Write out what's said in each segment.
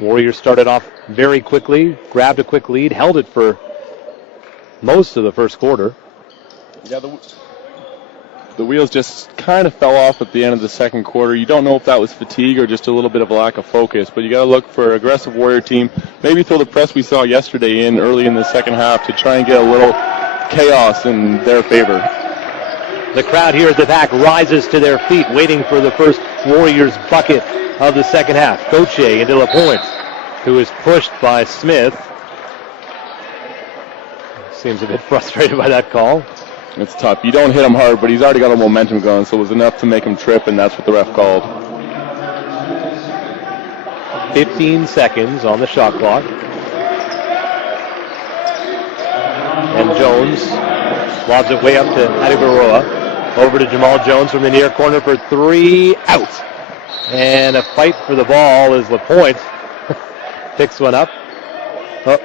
Warriors started off very quickly, grabbed a quick lead, held it for most of the first quarter. Yeah, the wheels just kind of fell off at the end of the second quarter. You don't know if that was fatigue or just a little bit of a lack of focus, but you got to look for an aggressive Warrior team. Maybe throw the press we saw yesterday in early in the second half to try and get a little chaos in their favor. The crowd here at the back rises to their feet, waiting for the first Warriors bucket of the second half. Gauthier into LaPointe, who is pushed by Smith. Seems a bit frustrated by that call. It's tough. You don't hit him hard, but he's already got a momentum going, so it was enough to make him trip, and that's what the ref called. 15 seconds on the shot clock. And Jones lobs it way up to Adebaroa. Over to Jamal Jones from the near corner for three. Out. And a fight for the ball as LaPointe picks one up. Oh.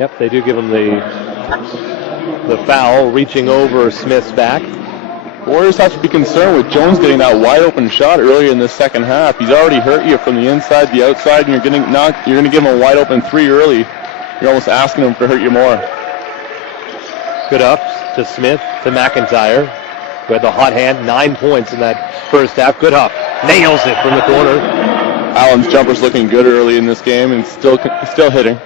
Yep, they do give him the foul, reaching over Smith's back. Warriors have to be concerned with Jones getting that wide open shot earlier in the second half. He's already hurt you from the inside, the outside, and you're going to give him a wide open three early. You're almost asking him to hurt you more. Good ups to Smith, to McIntyre, who had the hot hand, 9 points in that first half. Good up, nails it from the corner. Allen's jumper's looking good early in this game and still hitting.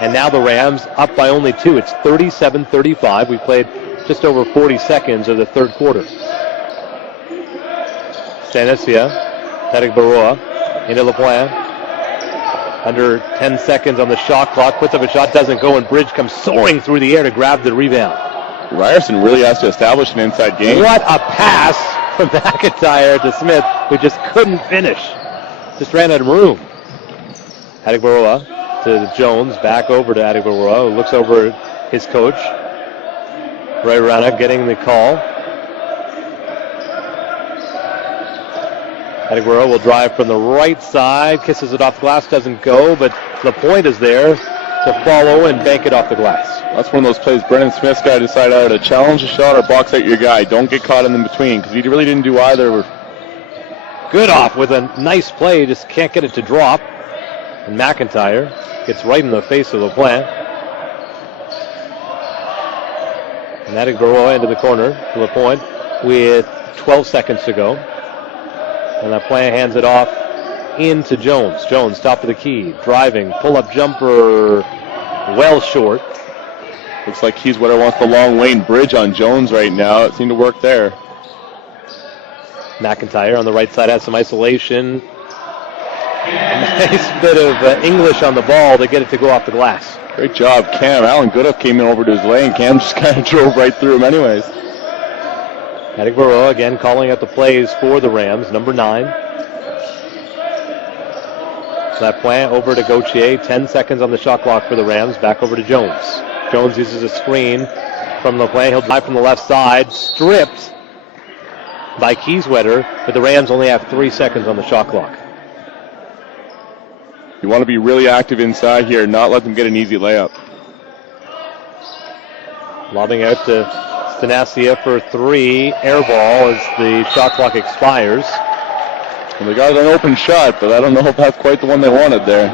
And now the Rams up by only 2. It's 37-35. We played just over 40 seconds of the third quarter. Stanesia, Adebaroa into LaPointe. Under 10 seconds on the shot clock. Puts up a shot, doesn't go, and Bridge comes soaring through the air to grab the rebound. Ryerson really has to establish an inside game. What a pass from McIntyre to Smith, who just couldn't finish. Just ran out of room. Adebaroa to Jones, back over to Adebaroa, who looks over at his coach. Ray Rana getting the call. Adebaroa will drive from the right side, kisses it off the glass, doesn't go, but LaPointe is there to follow and bank it off the glass. That's one of those plays Brendan Smith's got to decide either to challenge a shot or box out your guy. Don't get caught in between, because he really didn't do either. Good off with a nice play, just can't get it to drop. And McIntyre gets right in the face of LaPointe. And Adebaroa into the corner to LaPointe with 12 seconds to go. And LaPointe hands it off into Jones. Jones, top of the key, driving, pull-up jumper, well short. Looks like Keyswetter wants the long lane bridge on Jones right now. It seemed to work there. McIntyre on the right side has some isolation. A nice bit of English on the ball to get it to go off the glass. Great job, Cam. Alan Goodup came in over to his lane. Cam just kind of drove right through him anyways. Adebaroa again calling out the plays for the Rams, number 9. LaPointe over to Gauthier, 10 seconds on the shot clock for the Rams, back over to Jones. Jones uses a screen from LaPointe. He'll drive from the left side, stripped by Keyswetter, but the Rams only have 3 seconds on the shot clock. You want to be really active inside here, not let them get an easy layup. Lobbing out to Stanesia for 3. Air ball as the shot clock expires. Well, they got an open shot, but I don't know if that's quite the one they wanted there.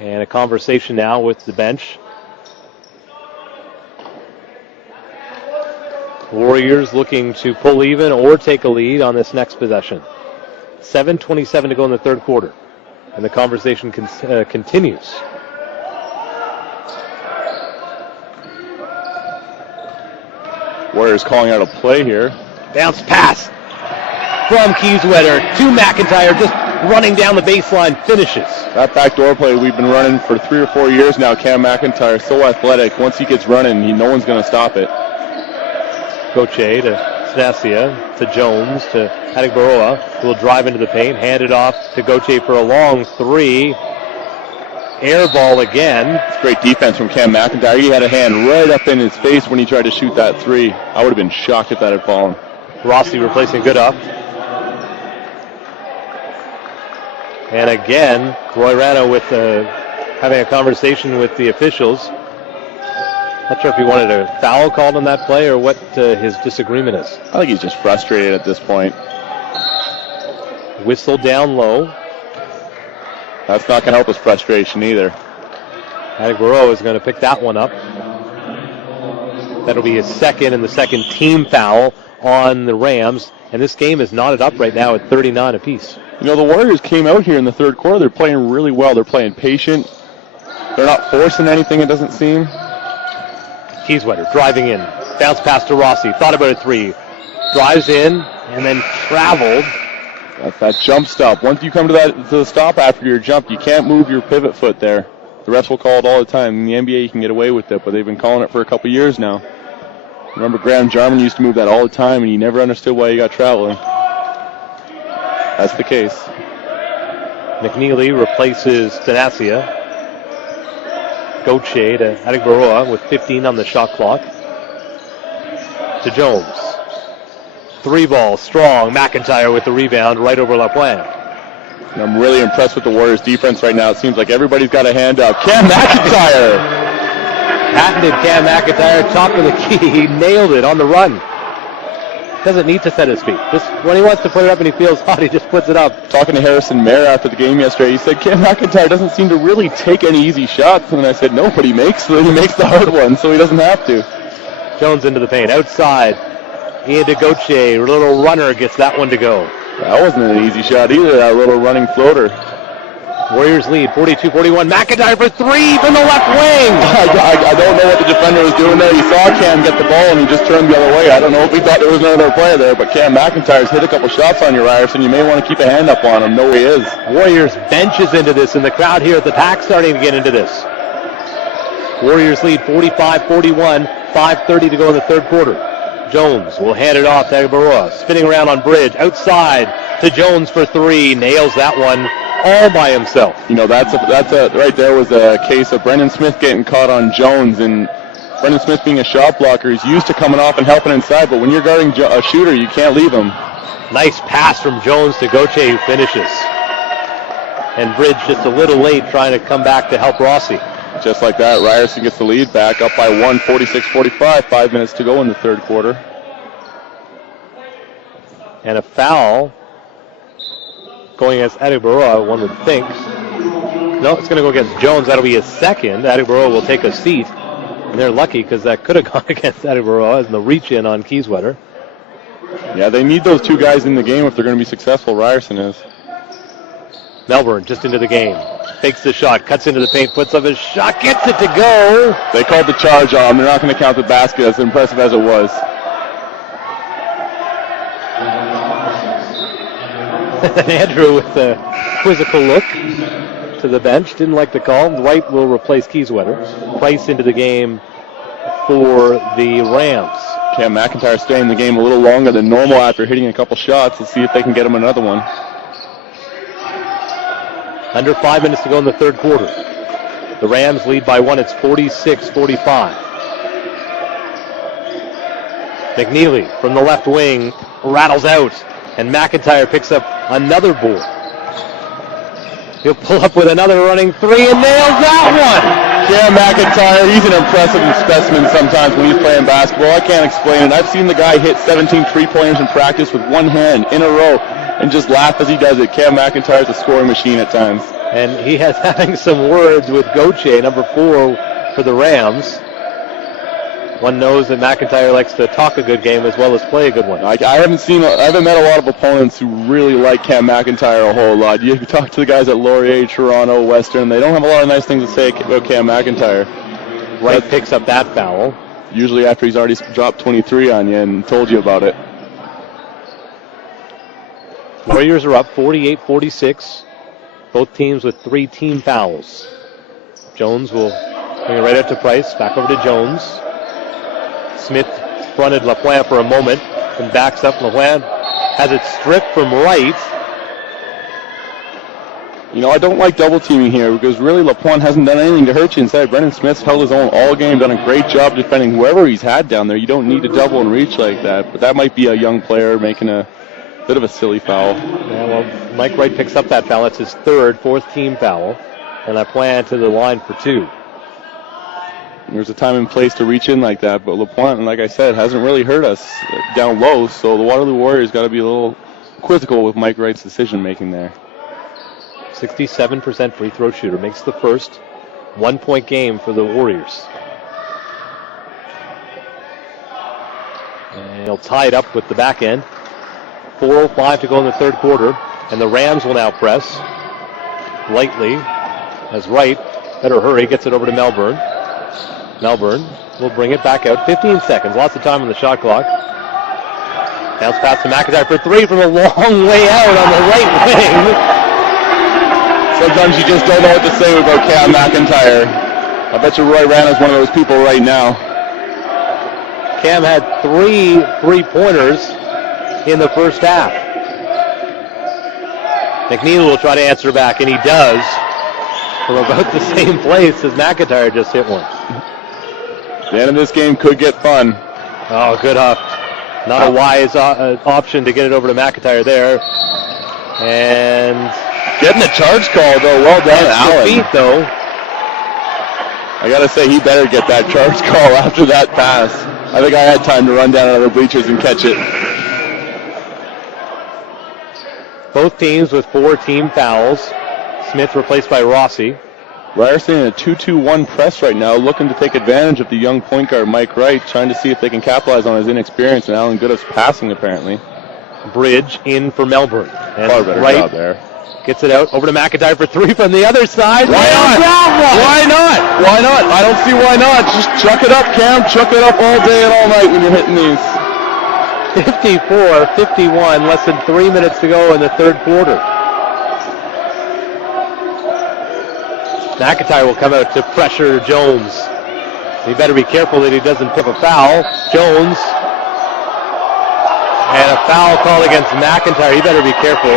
And a conversation now with the bench. Warriors looking to pull even or take a lead on this next possession. 7:27 to go in the third quarter. And the conversation continues. Warriors calling out a play here. Bounce pass from Keyswetter to McIntyre, just running down the baseline, finishes. That backdoor play we've been running for 3 or 4 years now. Cam McIntyre, so athletic. Once he gets running, no one's going to stop it. Gauthier to Stanesia, to Jones, to Adebaroa, who will drive into the paint, hand it off to Gauthier for a long 3. Air ball again. It's great defense from Cam McIntyre. He had a hand right up in his face when he tried to shoot that 3. I would have been shocked if that had fallen. Rossi replacing Goodup. And again, Roy Rana with having a conversation with the officials. Not sure if he wanted a foul called on that play or what his disagreement is. I think he's just frustrated at this point. Whistle down low. That's not going to help his frustration either. Attleboro is going to pick that one up. That'll be his second and the second team foul on the Rams. And this game is knotted up right now at 39 apiece. You know, the Warriors came out here in the third quarter. They're playing really well. They're playing patient. They're not forcing anything, it doesn't seem. Kieswetter driving in. Bounce pass to Rossi. Thought about a three. Drives in and then traveled. That's that jump stop. Once you come to the stop after your jump, you can't move your pivot foot there. The refs will call it all the time. In the NBA, you can get away with it, but they've been calling it for a couple years now. Remember, Graham Jarman used to move that all the time, and he never understood why he got traveling. That's the case. McNeely replaces Tenacia. Gauthier to Adegbaroa with 15 on the shot clock. To Jones. Three ball, strong. McIntyre with the rebound right over LaPointe. I'm really impressed with the Warriors' defense right now. It seems like everybody's got a hand up. Cam McIntyre! Patented Cam McIntyre, top of the key. He nailed it on the run. Doesn't need to set his feet. Just when he wants to put it up and he feels hot, he just puts it up. Talking to Harrison Mayer after the game yesterday, he said Cam McIntyre doesn't seem to really take any easy shots. And I said, no, but he makes the hard one, so he doesn't have to. Jones into the paint. Outside. Ian to Gauthier. Little runner gets that one to go. That wasn't an easy shot either, that little running floater. Warriors lead 42-41. McIntyre for three from the left wing. I don't know what the defender was doing there. He saw Cam get the ball and he just turned the other way. I don't know if he thought there was another player there, but Cam McIntyre's hit a couple shots on you, Ryerson. You may want to keep a hand up on him. No, he is. Warriors benches into this, and the crowd here at the PAC starting to get into this. Warriors lead 45-41. 5:30 to go in the third quarter. Jones will hand it off to Adegbaroa. Spinning around on Bridge. Outside to Jones for three. Nails that one all by himself. You know, that's right there was a case of Brendan Smith getting caught on Jones, and Brendan Smith being a shot blocker is used to coming off and helping inside, but when you're guarding a shooter, you can't leave him. Nice pass from Jones to Gauthier, who finishes. And Bridge just a little late trying to come back to help Rossi. Just like that, Ryerson gets the lead back up by 1, 46-45, 5 minutes to go in the third quarter. And a foul going against Adegbaroa, one would think. No, it's going to go against Jones. That'll be his second. Adegbaroa will take a seat. And they're lucky because that could have gone against Adegbaroa as the reach-in on Kieswetter. Yeah, they need those two guys in the game if they're going to be successful. Ryerson is. Melbourne just into the game. Takes the shot, cuts into the paint, puts up his shot, gets it to go. They called the charge on him. They're not going to count the basket, as impressive as it was. Andrew with a quizzical look to the bench. Didn't like the call. White will replace Kieswetter. Price into the game for the Rams. Cam McIntyre staying in the game a little longer than normal after hitting a couple shots. Let's see if they can get him another one. Under 5 minutes to go in the third quarter. The Rams lead by one. It's 46-45. McNeely from the left wing rattles out, and McIntyre picks up another board. He'll pull up with another running three and nails that one. Cam McIntyre, he's an impressive specimen sometimes when he's playing basketball. I can't explain it. I've seen the guy hit 17 three-pointers in practice with one hand in a row and just laugh as he does it. Cam McIntyre's a scoring machine at times. And he has having some words with Gauthier, number 4 for the Rams. One knows that McIntyre likes to talk a good game as well as play a good one. I haven't met a lot of opponents who really like Cam McIntyre a whole lot. You talk to the guys at Laurier, Toronto, Western, they don't have a lot of nice things to say about Cam McIntyre. Wright picks up that foul. Usually after he's already dropped 23 on you and told you about it. Warriors are up 48-46. Both teams with 3 team fouls. Jones will bring it right out to Price. Back over to Jones. Smith fronted LaPointe for a moment and backs up. LaPointe has it stripped from Wright. You know, I don't like double teaming here because really LaPointe hasn't done anything to hurt you inside. Brendan Smith's held his own all game, done a great job defending whoever he's had down there. You don't need to double and reach like that, but that might be a young player making a bit of a silly foul. Yeah, well, Mike Wright picks up that foul. That's his fourth team foul. And LaPointe to the line for 2. There's a time and place to reach in like that, but LaPointe, like I said, hasn't really hurt us down low, so the Waterloo Warriors got to be a little quizzical with Mike Wright's decision making there. 67% free throw shooter. Makes the first 1-point game for the Warriors. And he'll tie it up with the back end. 4:05 to go in the third quarter. And the Rams will now press lightly as Wright, better hurry, gets it over to Melbourne. Melbourne will bring it back out. 15 seconds, lots of time on the shot clock. Bounce pass to McIntyre for three from a long way out on the right wing. Sometimes you just don't know what to say about Cam McIntyre. I bet you Roy Rana's one of those people right now. Cam had 3 3-pointers in the first half. McNeil will try to answer back, and he does, from about the same place as McIntyre just hit one. The end of this game could get fun. Oh, good huff. Not a wise option to get it over to McIntyre there. And getting a charge call, though. Well done, Allen. Feet, though. I got to say, he better get that charge call after that pass. I think I had time to run down out of the bleachers and catch it. Both teams with 4 team fouls. Smith replaced by Rossi. Ryerson in a 2-2-1 press right now, looking to take advantage of the young point guard Mike Wright, trying to see if they can capitalize on his inexperience, and Alan Goodhuff's passing apparently. Bridge in for Melbourne. And far better Wright job there. Gets it out over to McIntyre for 3 from the other side. Why not? Why not? Why not? I don't see why not. Just chuck it up, Cam. Chuck it up all day and all night when you're hitting these. 54-51, less than 3 minutes to go in the third quarter. McIntyre will come out to pressure Jones. He better be careful that he doesn't pick a foul. Jones. And a foul called against McIntyre. He better be careful.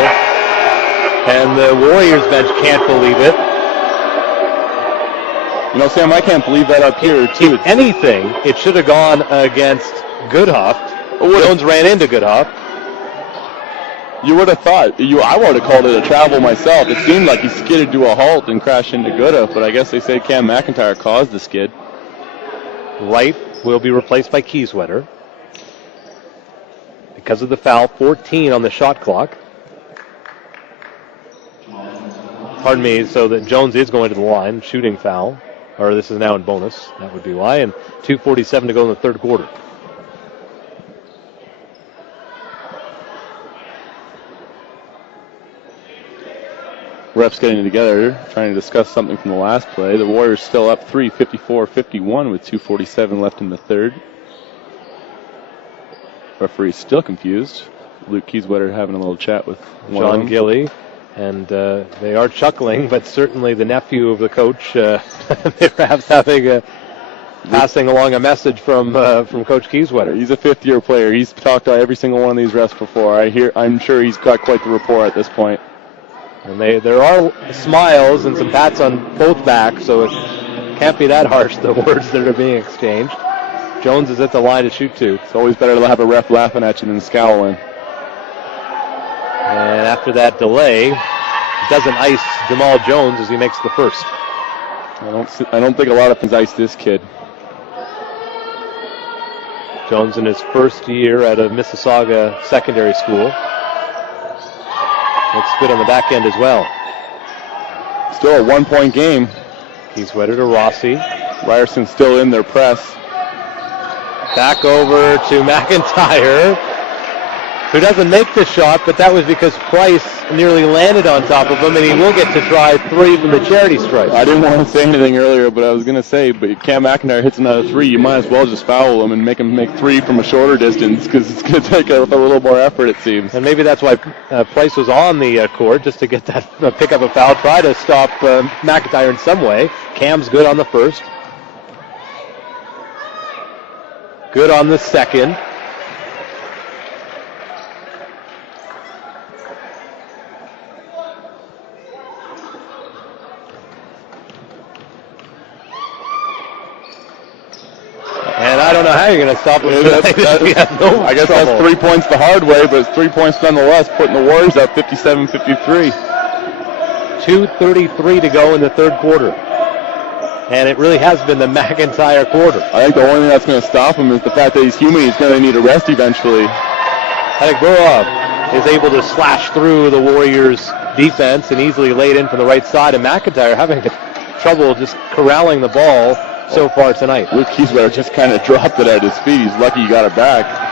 And the Warriors bench can't believe it. You know, Sam, I can't believe that up here, too. If anything, it should have gone against Goodhuff. Jones ran into Goodhuff. You would have thought. I would have called it a travel myself. It seemed like he skidded to a halt and crashed into Goodhuff, but I guess they say Cam McIntyre caused the skid. Wright will be replaced by Kieswetter. Because of the foul, 14 on the shot clock. Pardon me, so that Jones is going to the line, shooting foul. Or this is now in bonus. That would be why. And 2:47 to go in the third quarter. Refs getting together, trying to discuss something from the last play. The Warriors still up 3, 54-51 with 2:47 left in the third. Referee's still confused. Luke Kieswetter having a little chat with John Gilly. And they are chuckling, but certainly the nephew of the coach, perhaps passing along a message from Coach Kieswetter. He's a fifth-year player. He's talked to every single one of these refs before. I'm sure he's got quite the rapport at this point. And there are smiles and some pats on both backs, so it can't be that harsh, the words that are being exchanged. Jones is at the line to shoot 2. It's always better to have a ref laughing at you than scowling. And after that delay, doesn't ice Jamal Jones as he makes the first. I don't think a lot of things ice this kid. Jones in his first year at a Mississauga secondary school. Looks good on the back end as well. Still a 1-point game. Kieswetter to Rossi. Ryerson still in their press. Back over to McIntyre, who doesn't make the shot, but that was because Price nearly landed on top of him, and he will get to try 3 from the charity stripe. I didn't want to say anything earlier, but I was going to say, but Cam McIntyre hits another 3, you might as well just foul him and make him make 3 from a shorter distance, because it's going to take a little more effort, it seems. And maybe that's why Price was on the court, just to get that pick up a foul, try to stop McIntyre in some way. Cam's good on the first. Good on the second. And I don't know how you're going to stop him. I guess that's 3 points the hard way, but it's 3 points nonetheless, putting the Warriors up 57-53. 2:33 to go in the third quarter. And it really has been the McIntyre quarter. I think the only thing that's going to stop him is the fact that he's human. He's going to need a rest eventually. Hadegburov is able to slash through the Warriors' defense and easily lay it in from the right side. And McIntyre having trouble just corralling the ball so far tonight. Luke Kieswetter just kind of dropped it at his feet. He's lucky he got it back.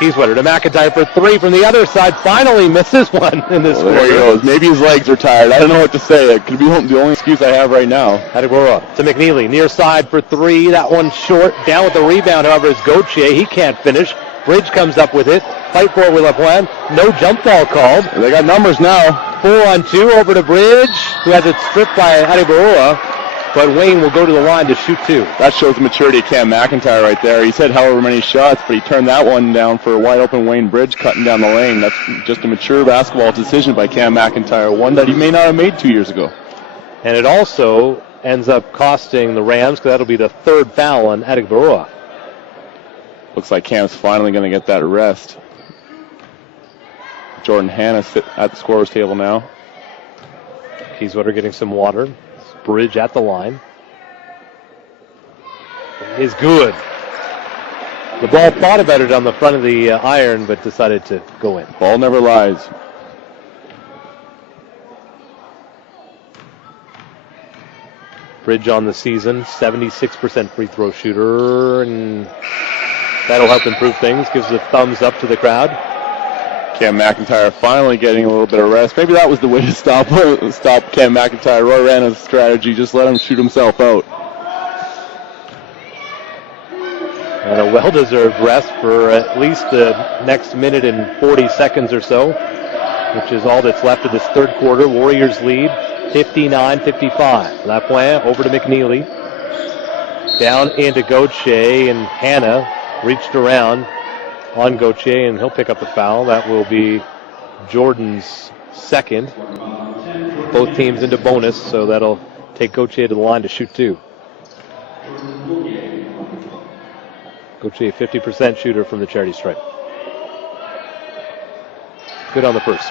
Kieswetter to McIntyre for three from the other side. Finally misses one in this quarter. There he goes. Maybe his legs are tired. I don't know what to say. It could be the only excuse I have right now. Adiborough to McNeely. Near side for three. That one short. Down with the rebound, however, is Gauthier. He can't finish. Bridge comes up with it. Fight for it with LaPointe. No jump ball called. They got numbers now. 4-on-2 over to Bridge, who has it stripped by Adiborough. But Wayne will go to the line to shoot two. That shows the maturity of Cam McIntyre right there. He's had however many shots, but he turned that one down for a wide open Wayne Bridge cutting down the lane. That's just a mature basketball decision by Cam McIntyre, one that he may not have made 2 years ago. And it also ends up costing the Rams, because that'll be the third foul on Adiborough. Looks like Cam's finally going to get that rest. Jordan Hanna sit at the scorer's table now. Kieswetter getting some water. Bridge at the line. Is good. The ball thought about it on the front of the iron, but decided to go in. Ball never lies. Bridge on the season, 76% free throw shooter, and that'll help improve things. Gives a thumbs up to the crowd. Cam McIntyre finally getting a little bit of rest. Maybe that was the way to stop Cam McIntyre. Roy ran his strategy, just let him shoot himself out. And a well-deserved rest for at least the next minute and 40 seconds or so, which is all that's left of this third quarter. Warriors lead 59-55. Lapointe over to McNeely. Down into Gauthier, and Hanna reached around on Gauthier, and he'll pick up the foul. That will be Jordan's second. Both teams into bonus, so that'll take Gauthier to the line to shoot two. Gauthier, 50% shooter from the charity stripe. Good on the first.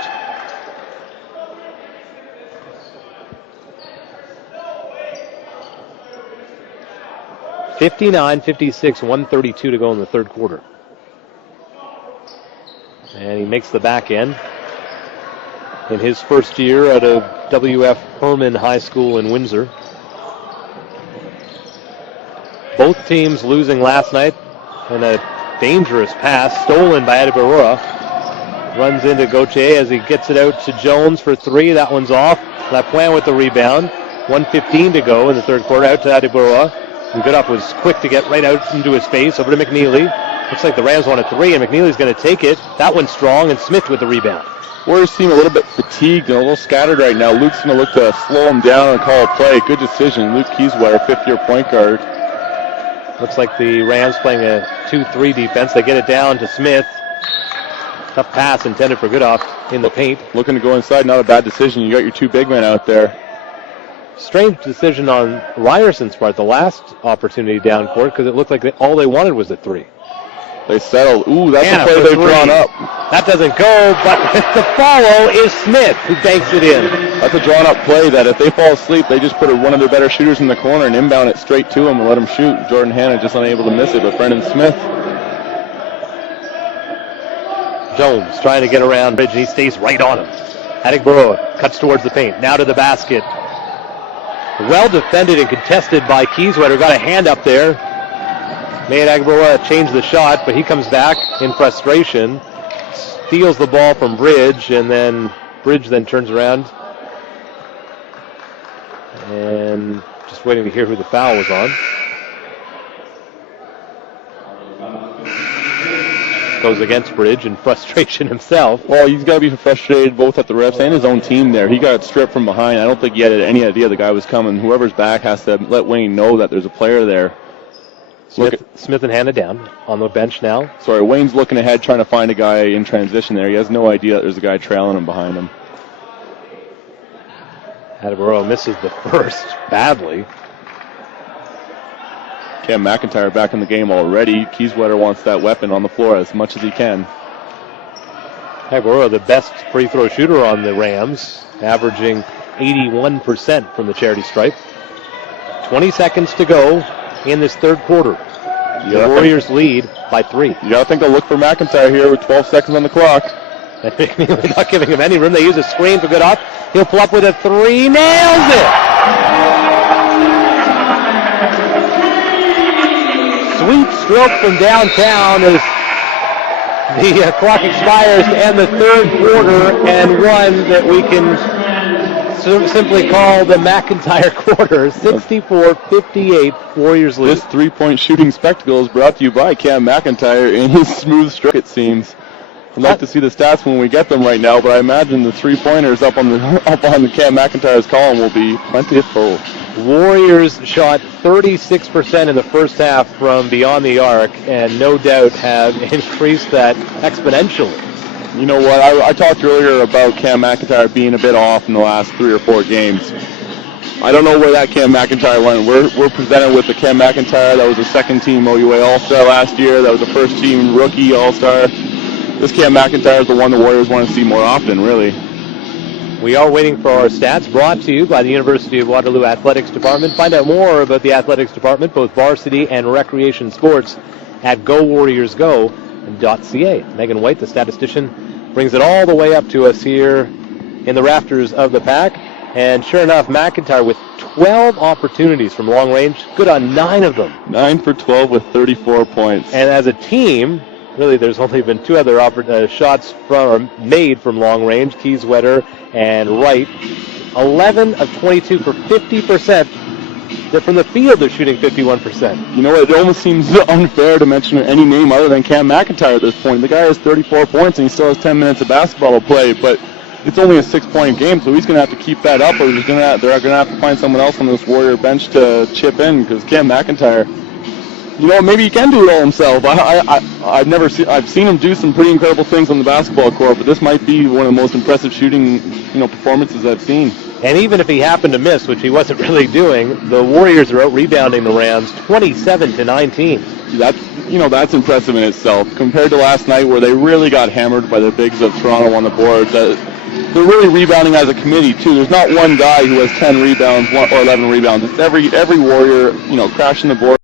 (59-56), 132 to go in the third quarter. And he makes the back end. In his first year out of W.F. Herman High School in Windsor. Both teams losing last night, and a dangerous pass stolen by Adiborough. Runs into Gauthier as he gets it out to Jones for three. That one's off. Lapointe with the rebound. 1:15 to go in the third quarter. Out to Adiborough. And Goodup was quick to get right out into his face. Over to McNeely. Looks like the Rams want a three, and McNeely's going to take it. That one's strong, and Smith with the rebound. Warriors seem a little bit fatigued and a little scattered right now. Luke's going to look to slow him down and call a play. Good decision. Luke Kieswetter, fifth-year point guard. Looks like the Rams playing a 2-3 defense. They get it down to Smith. Tough pass intended for Goodup in the paint. Looking to go inside, not a bad decision. You got your two big men out there. Strange decision on Ryerson's part, the last opportunity down court, because it looked like all they wanted was a three. They settled. Ooh, that's the play they've drawn up. That doesn't go, but the follow is Smith, who banks it in. That's a drawn-up play that if they fall asleep, they just put one of their better shooters in the corner and inbound it straight to him and let him shoot. Jordan Hanna just unable to miss it, but Brendan Smith. Jones trying to get around Bridge, and he stays right on him. Adiborough cuts towards the paint. Now to the basket. Well defended and contested by Kieswetter. Got a hand up there. Made Adiborough change the shot, but he comes back in frustration. Steals the ball from Bridge, and then Bridge then turns around. And just waiting to hear who the foul was on. Goes against Bridge in frustration himself. Well, he's got to be frustrated both at the refs and his own team there. He got stripped from behind. I don't think he had any idea the guy was coming. Whoever's back has to let Wayne know that there's a player there. Smith and Hanna down on the bench now. Sorry, Wayne's looking ahead, trying to find a guy in transition there. He has no idea that there's a guy trailing him behind him. Adiborough misses the first badly. Cam McIntyre back in the game already. Kieswetter wants that weapon on the floor as much as he can. Adiborough, the best free throw shooter on the Rams, averaging 81% from the charity stripe. 20 seconds to go in this third quarter. The Warriors lead by 3. You got to think they'll look for McIntyre here with 12 seconds on the clock. And McNeely not giving him any room. They use a screen for Goodoff. He'll pull up with a three. Nails it! Sweet stroke from downtown as the clock expires to end the third quarter, and one that we can simply call the McIntyre quarter. 64-58, Warriors lead. This three-point shooting spectacle is brought to you by Cam McIntyre in his smooth stroke, it seems. I'd like to see the stats when we get them right now, but I imagine the three-pointers up on the Cam McIntyre's column will be plentiful. Warriors shot 36% in the first half from beyond the arc, and no doubt have increased that exponentially. You know what? I talked earlier about Cam McIntyre being a bit off in the last 3 or 4 games. I don't know where that Cam McIntyre went. We're presented with the Cam McIntyre that was a second-team OUA All-Star last year. That was a first-team rookie All-Star. This Cam McIntyre is the one the Warriors want to see more often, really. We are waiting for our stats, brought to you by the University of Waterloo Athletics Department. Find out more about the Athletics Department, both varsity and recreation sports, at gowarriorsgo.ca. Megan White, the statistician, brings it all the way up to us here in the rafters of the pack. And sure enough, McIntyre with 12 opportunities from long range, good on 9 of them. 9 for 12 with 34 points. And as a team, really, there's only been 2 other shots made from long range, Keyswetter and Wright. 11 of 22 for 50%. From the field, they're shooting 51%. You know what? It almost seems unfair to mention any name other than Cam McIntyre at this point. The guy has 34 points, and he still has 10 minutes of basketball to play, but it's only a 6-point game, so he's going to have to keep that up, or they're going to have to find someone else on this Warrior bench to chip in, because Cam McIntyre, you know, maybe he can do it all himself. I've seen him do some pretty incredible things on the basketball court, but this might be one of the most impressive shooting, performances I've seen. And even if he happened to miss, which he wasn't really doing, the Warriors are out rebounding the Rams 27-19. That's impressive in itself. Compared to last night where they really got hammered by the bigs of Toronto on the boards, they're really rebounding as a committee too. There's not one guy who has 10 rebounds or 11 rebounds. It's every Warrior, crashing the board.